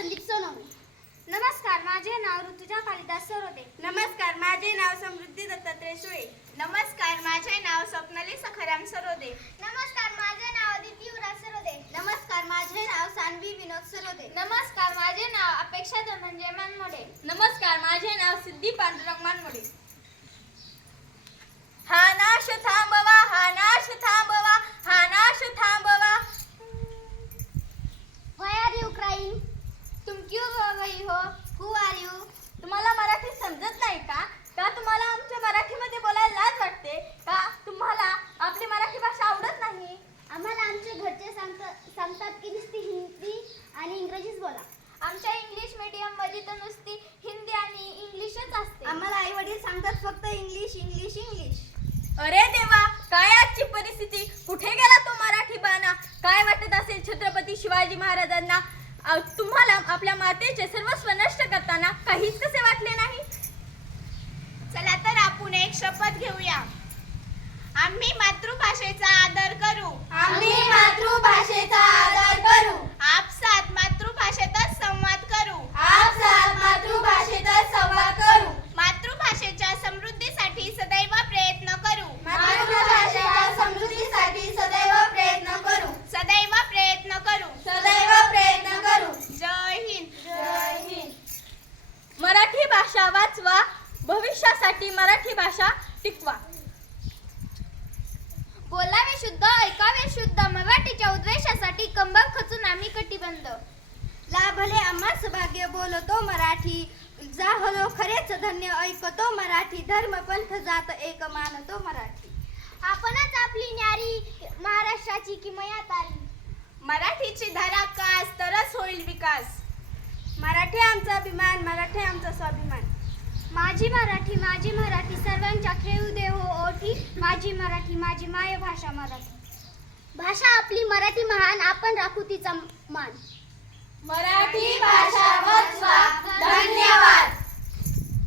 संदीप सोनवणे. नमस्कार माझे नाव ऋतुजा कालिदास सरोदे. नमस्कार माझे नाव समृद्धी दत्तात्रय सुळे. नमस्कार माझे नाव स्वप्नाली सखाराम सरोदे. नमस्कार माझे नाव अदिती उरा सरोदे. नमस्कार माझे नाव सानवी विनोद सरोदे. नमस्कार माझे नाव अपेक्षा धनंजय मानमोडे. नमस्कार माझे नाव सिद्धी पांडुरंग हो? Who are you? तुम्हाला मराठी समजत नाही का? का तुम्हाला आमच्या मराठीमध्ये बोलायला लाज वाटते? का तुम्हाला आपली मराठी भाषा आवडत नाही? आम्हाला आमचे घरचे सांगतात सांगतात की नुसती हिंदी आणि इंग्रजीच बोला. आमच्या इंग्लिश मीडियममध्ये तर नुसती हिंदी आणि इंग्लिशच असते. आम्हाला आई वडील सांगतात फक्त इंग्लिश इंग्लिश इंग्लिश अरे देवा काय आजची परिस्थिती? कुठे गेला तो मराठी बाणा? काय वाटत असेल छत्रपती शिवाजी महाराजांना? आपल्या मातेचे सर्वस्व नष्ट करताना काहीच कसे वाटले नाही. चला तर आपण एक शपथ घेऊया. आम्ही मातृभाषेचा आदर करू. आम्ही मातृभाषेचा भाषा वाचवा. भविष्यासाठी मराठी भाषा टिकवा. बोलावे शुद्ध ऐकावे शुद्ध. मराठीच्या उद्देशासाठी कंबर खचून आम्ही कटिबंध. लाभले आम्हास भाग्य बोलतो मराठी. जाहलो खरेच धन्य. ऐकतो मराठी. धर्म पंथ जात एक मानतो मराठी. आपणच आपली न्यारी महाराष्ट्राची किमया तारी मराठीची धरा कास तरच होईल विकास. मराठी आमचा अभिमान मराठी आमचा स्वाभिमान. माझी मराठी माझी मराठी सर्वांच्या खेळू दे हो ओठी माझी मराठी माझी मायभाषा मराठी. भाषा आपली मराठी महान आपण राखू तिचा मान. मराठी भाषा